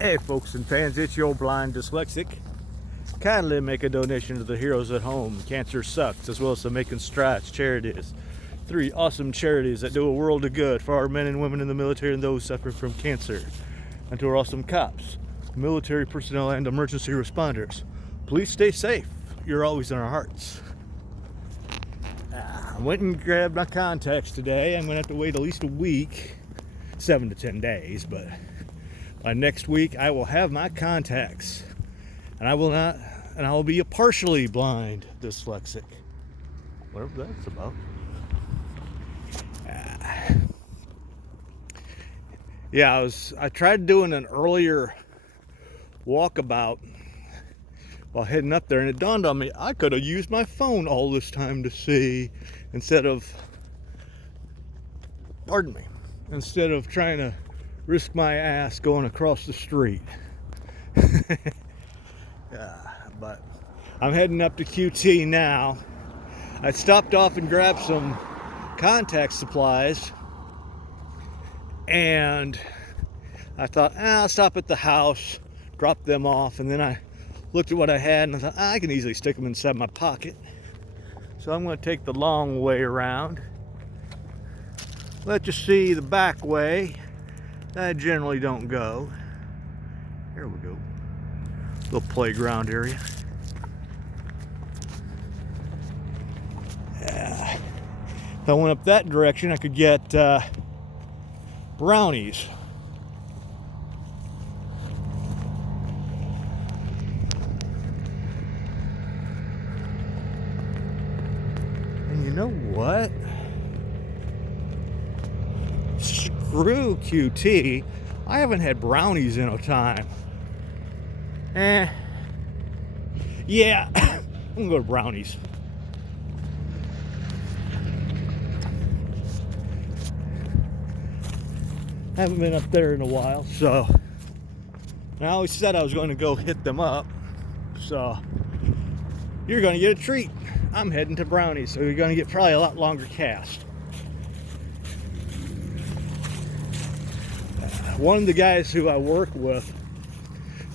Hey folks and fans, it's your blind dyslexic. Kindly make a donation to the Heroes at Home, Cancer Sucks, as well as the Making Strides charities. 3 awesome charities that do a world of good for our men and women in the military and those suffering from cancer. And to our awesome cops, military personnel, and emergency responders. Please stay safe. You're always in our hearts. I went and grabbed my contacts today. I'm going to have to wait at least a week, 7 to 10 days, but by next week I will have my contacts, and I will be a partially blind dyslexic, whatever that's about. I tried doing an earlier walkabout while heading up there, and it dawned on me I could have used my phone all this time to see instead of trying to risk my ass going across the street. But I'm heading up to QT now. I stopped off and grabbed some contact supplies, and I thought, I'll stop at the house, drop them off, and then I looked at what I had and I thought, I can easily stick them inside my pocket. So I'm going to take the long way around. Let you see the back way. I generally don't go. Here we go. Little playground area. If I went up that direction, I could get brownies. And you know what? Screw QT. I haven't had brownies in a time. Yeah, I'm gonna go to brownies. I haven't been up there in a while, so I always said I was going to go hit them up. So you're going to get a treat. I'm heading to brownies, so you're going to get probably a lot longer cast. One of the guys who I work with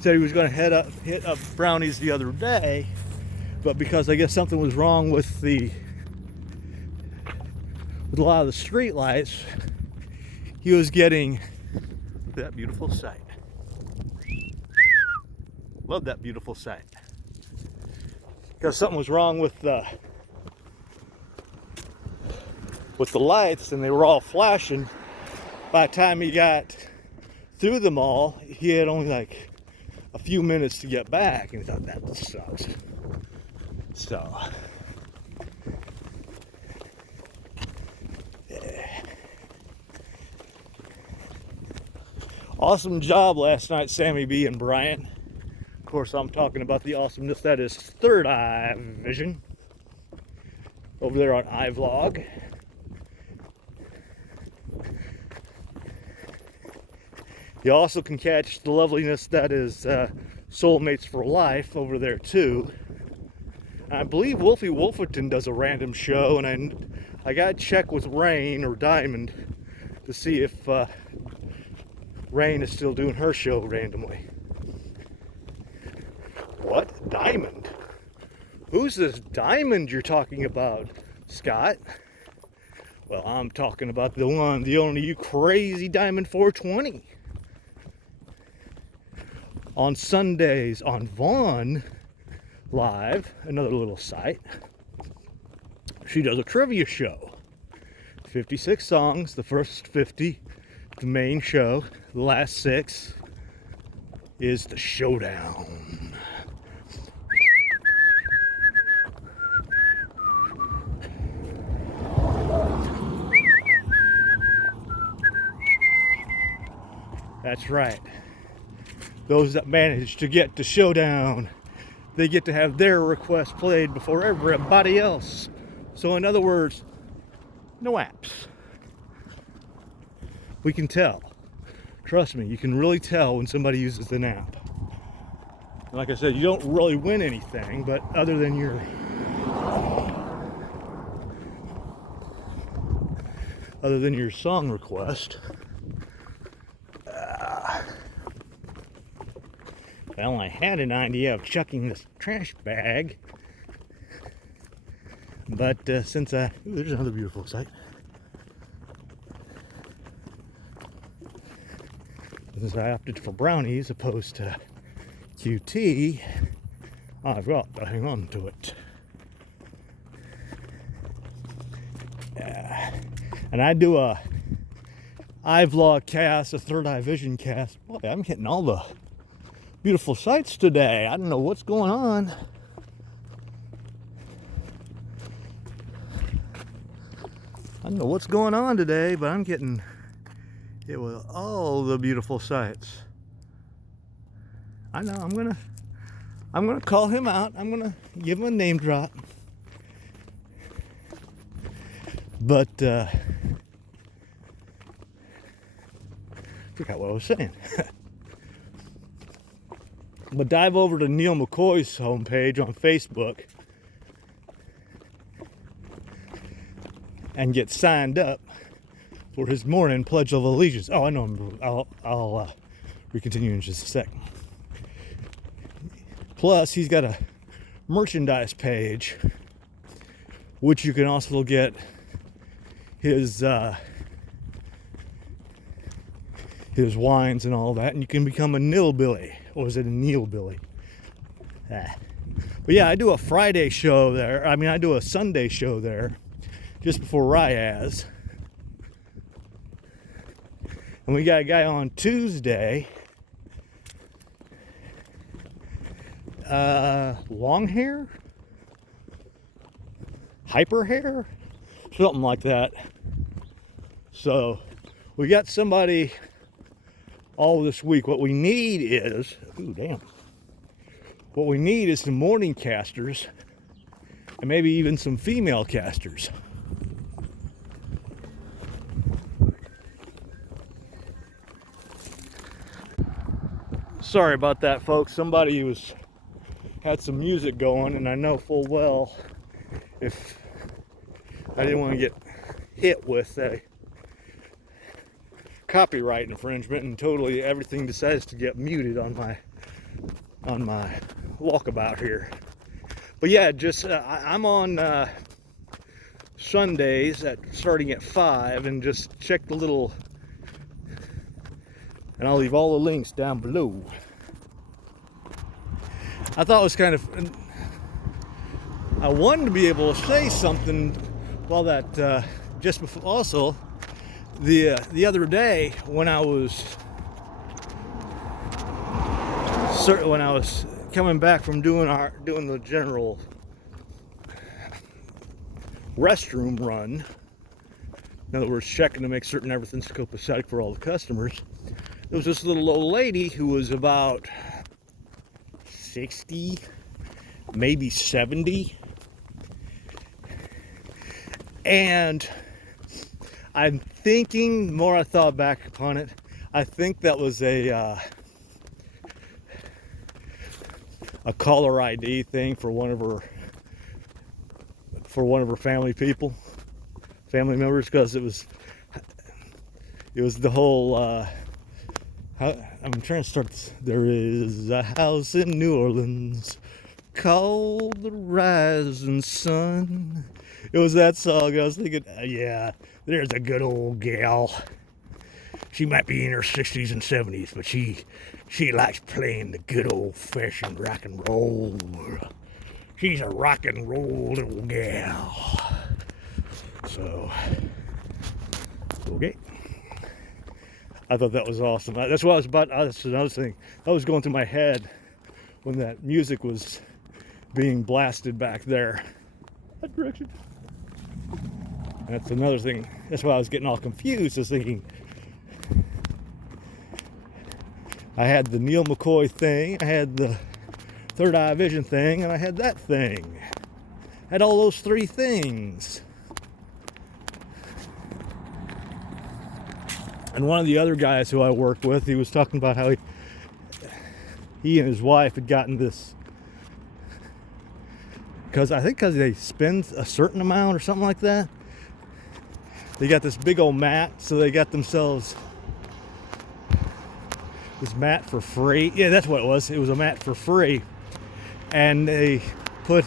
said he was going to hit up brownies the other day, but because I guess something was wrong with a lot of the street lights, he was getting that beautiful sight. Love that beautiful sight. Because something was wrong with the lights, and they were all flashing. By the time he got through them all, he had only like a few minutes to get back, and he thought, that sucks. So yeah. Awesome job last night, Sammy B and Brian. Of course, I'm talking about the awesomeness that is Third Eye Vision over there on iVlog. You also can catch the loveliness that is Soulmates for Life over there too. I believe WolfieWolferton does a random show, and I got to check with Rain or Diamond to see if Rain is still doing her show randomly. What? Diamond? Who's this Diamond you're talking about, Scott? Well, I'm talking about the one, the only, you crazy Diamond 420. On Sundays on Vaughn Live, another little site, she does a trivia show. 56 songs, the first 50, the main show. The last 6 is the showdown. That's right. Those that manage to get to showdown, they get to have their request played before everybody else. So in other words, no apps. We can tell. Trust me, you can really tell when somebody uses an app. And like I said, you don't really win anything, but other than your song request. Well, I had an idea of chucking this trash bag, but since ooh, there's another beautiful sight. Since I opted for brownies opposed to QT, I've got to hang on to it. And I do a iVlog cast, a third eye vision cast. Boy, I'm hitting all the beautiful sights today. I don't know what's going on. I don't know what's going on today, but I'm getting hit with all the beautiful sights. I know, I'm gonna call him out. I'm gonna give him a name drop. But forgot what I was saying. But dive over to Neil McCoy's homepage on Facebook and get signed up for his morning Pledge of Allegiance. Oh, I know him. I'll recontinue in just a sec. Plus, he's got a merchandise page, which you can also get his wines and all that, and you can become a nilbilly. Or is it a Neilbilly? But yeah, I do a Friday show there. I mean, I do a Sunday show there just before Ryaz. And we got a guy on Tuesday. Long hair? Hyper hair? Something like that. So, we got somebody all this week. What we need is, ooh, damn. What we need is some morning casters and maybe even some female casters. Sorry about that, folks. Somebody had some music going, and I know full well if I didn't want to get hit with a copyright infringement and totally everything decides to get muted on my walkabout here. But yeah, just I'm on Sundays starting at 5, and just check the little, and I'll leave all the links down below. I thought it was kind of, I wanted to be able to say something while that just before. Also, the other day when I was coming back from doing the general restroom run, in other words, checking to make certain everything's copacetic for all the customers, there was this little old lady who was about 60, maybe 70, and I'm thinking, the more I thought back upon it, I think that was a caller ID thing for one of her family members, because it was the whole I'm trying to start this. There is a house in New Orleans called the Rising Sun. It was that song. I was thinking, yeah, there's a good old gal. She might be in her 60s and 70s, but she likes playing the good old-fashioned rock and roll. She's a rock and roll little gal. So, okay. I thought that was awesome. That's what I was about. That's another thing. That was going through my head when that music was being blasted back there. That direction. That's another thing. That's why I was getting all confused. I was thinking, I had the Neil McCoy thing, I had the third eye vision thing, and I had that thing. I had all those three things. And one of the other guys who I worked with, he was talking about how he and his wife had gotten this, because they spend a certain amount or something like that. They got this big old mat, so they got themselves this mat for free. Yeah, that's what it was. It was a mat for free, and they put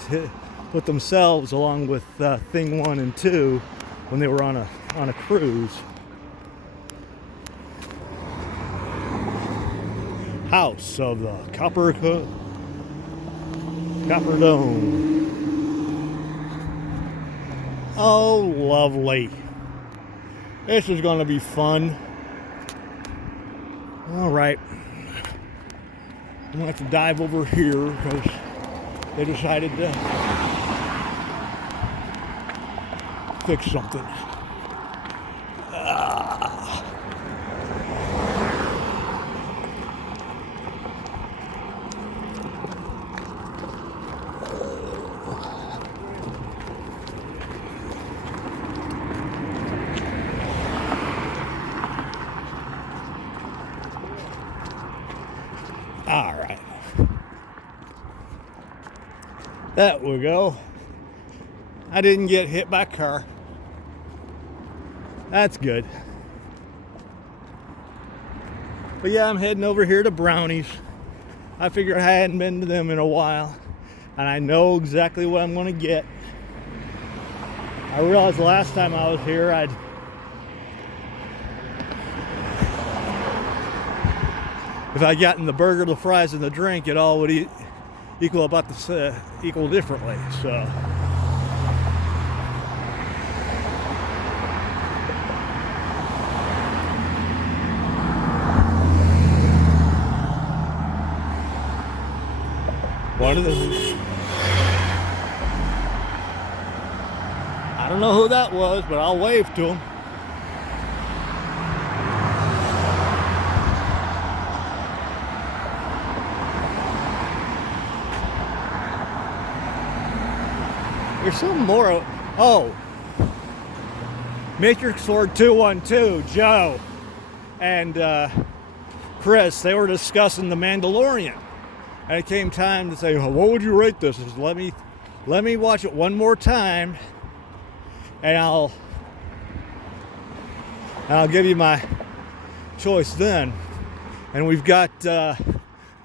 themselves along with thing 1 and 2 when they were on a cruise. House of the Copper Dome. Oh, lovely. This is going to be fun. All right. I'm going to have to dive over here because they decided to fix something. All right. There we go. I didn't get hit by a car. That's good. But yeah, I'm heading over here to Brownies. I figured I hadn't been to them in a while, and I know exactly what I'm going to get. I realized the last time I was here, if I'd gotten the burger, the fries, and the drink, it all would equal about equal differently. So. One of them. I don't know who that was, but I'll wave to him. There's some more. Oh, Matrix Sword 212, Joe and Chris, they were discussing The Mandalorian. And it came time to say, well, what would you rate this? Just let me watch it one more time, and I'll give you my choice then. And we've got the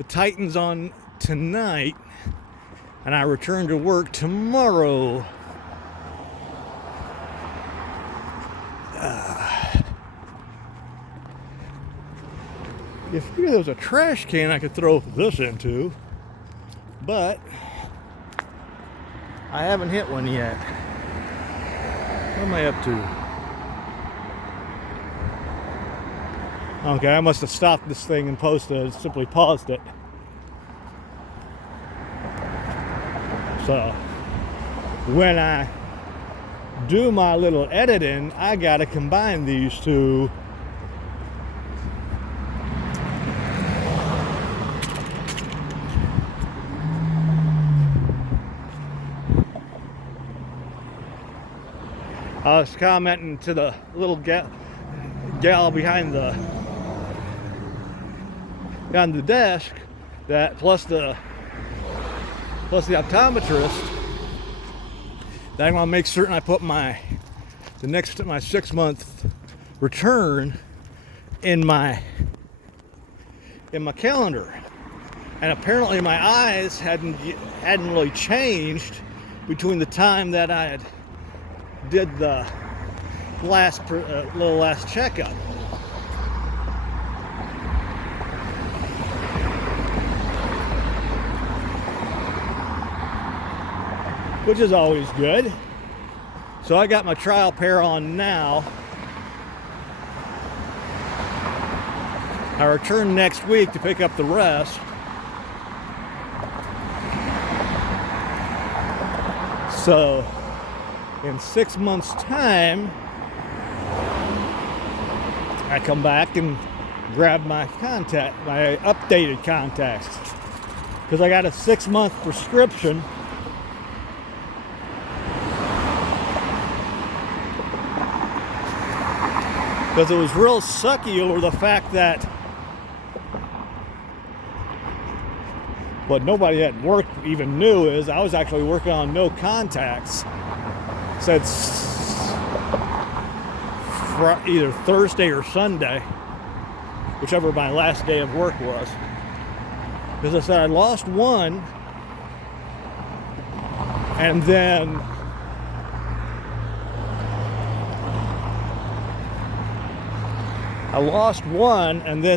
Titans on tonight, and I return to work tomorrow. If there was a trash can I could throw this into, but I haven't hit one yet. What am I up to? Okay, I must have stopped this thing and simply paused it. So when I do my little editing, I gotta combine these two. I was commenting to the little gal behind the desk that plus the optometrist that I'm gonna make certain I put my 6-month return in my calendar. And apparently my eyes hadn't really changed between the time that I had did the last checkup. Which is always good. So I got my trial pair on now. I return next week to pick up the rest. So in 6 months' time, I come back and grab my updated contacts, because I got a 6-month prescription. Because it was real sucky over the fact that what nobody at work even knew is I was actually working on no contacts since either Thursday or Sunday. whichever my last day of work was. Because I said I lost one, and then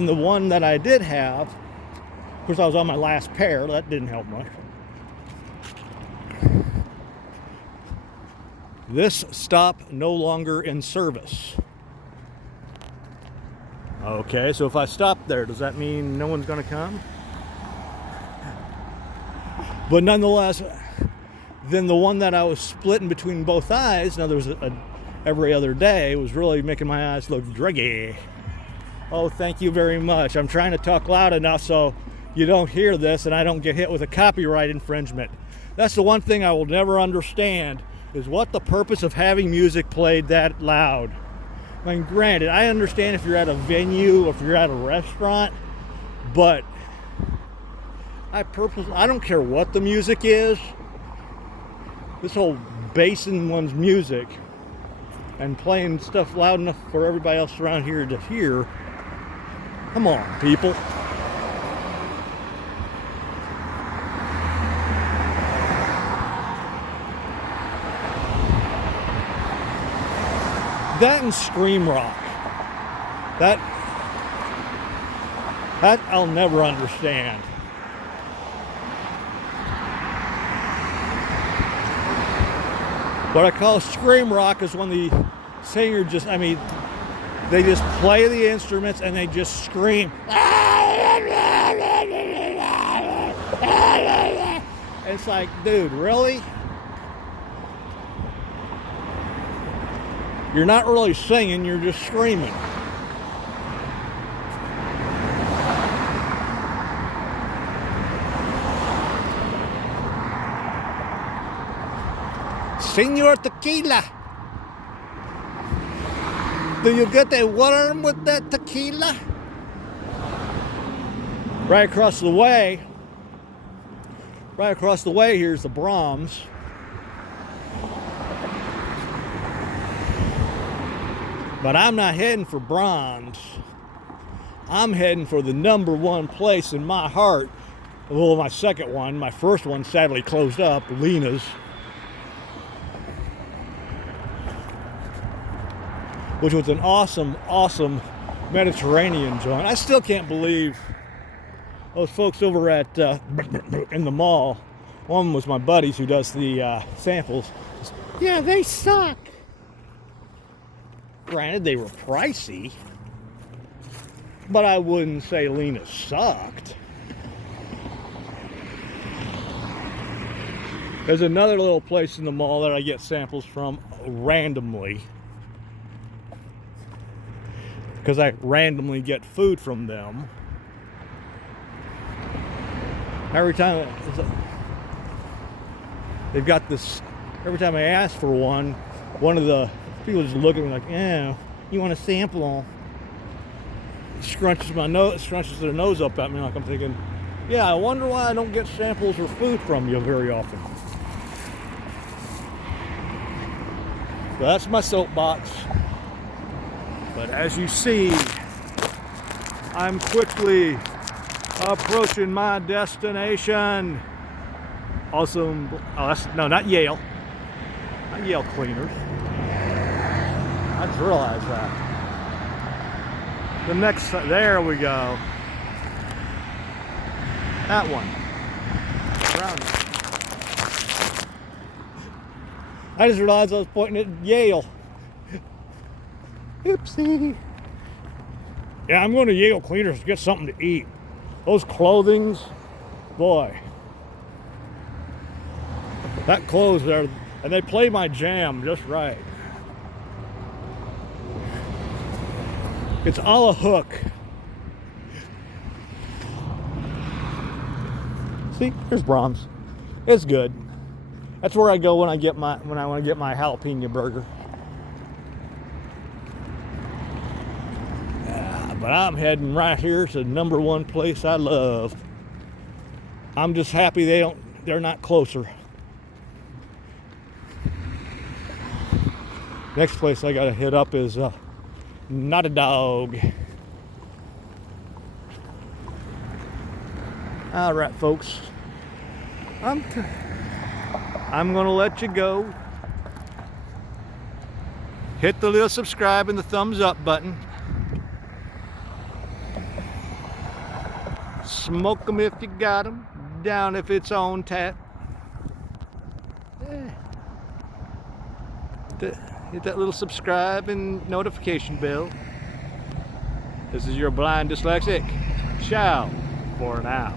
the one that I did have, of course I was on my last pair, that didn't help much. This stop no longer in service. Okay, so if I stop there, does that mean no one's gonna come? But nonetheless, then the one that I was splitting between both eyes, now there's every other day, was really making my eyes look druggy. Oh, thank you very much. I'm trying to talk loud enough so you don't hear this and I don't get hit with a copyright infringement. That's the one thing I will never understand, is what the purpose of having music played that loud. I mean, granted, I understand if you're at a venue or if you're at a restaurant, but I don't care what the music is. This whole basing one's music and playing stuff loud enough for everybody else around here to hear. Come on, people. That and scream rock. That I'll never understand. What I call scream rock is when the singer just, they just play the instruments and they just scream. It's like, dude, really? You're not really singing, you're just screaming. Senor Tequila, do you get a worm with that tequila? Right across the way here's the Brahms. But I'm not heading for Brahms. I'm heading for the #1 place in my heart. Well, my second one. My first one sadly closed up, Lena's. Which was an awesome, awesome Mediterranean joint. I still can't believe those folks over at in the mall. One was my buddies who does the samples. Yeah, they suck. Granted, they were pricey, but I wouldn't say Lena sucked. There's another little place in the mall that I get samples from randomly, because I randomly get food from them. Every time they've got this, every time I ask for one of the people just look at me like, "Yeah, you want a sample?" Scrunches their nose up at me like I'm thinking, "Yeah, I wonder why I don't get samples or food from you very often." So that's my soapbox. But as you see, I'm quickly approaching my destination. Awesome. No, not Yale. Not Yale Cleaners. I just realized that. There we go. That one. Around. I just realized I was pointing at Yale. Oopsie. Yeah, I'm going to Yale Cleaners to get something to eat. Those clothings, boy. That clothes there, and they play my jam just right. It's a la hook. See, here's Brahms. It's good. That's where I go when I want to get my jalapeno burger. But I'm heading right here to the #1 place I love. I'm just happy they're not closer. Next place I gotta hit up is Not a Dog. All right, folks. I'm gonna let you go. Hit the little subscribe and the thumbs up button. Smoke them if you got them. Down if it's on tap. Hit that little subscribe and notification bell. This is your blind dyslexic. Ciao for now.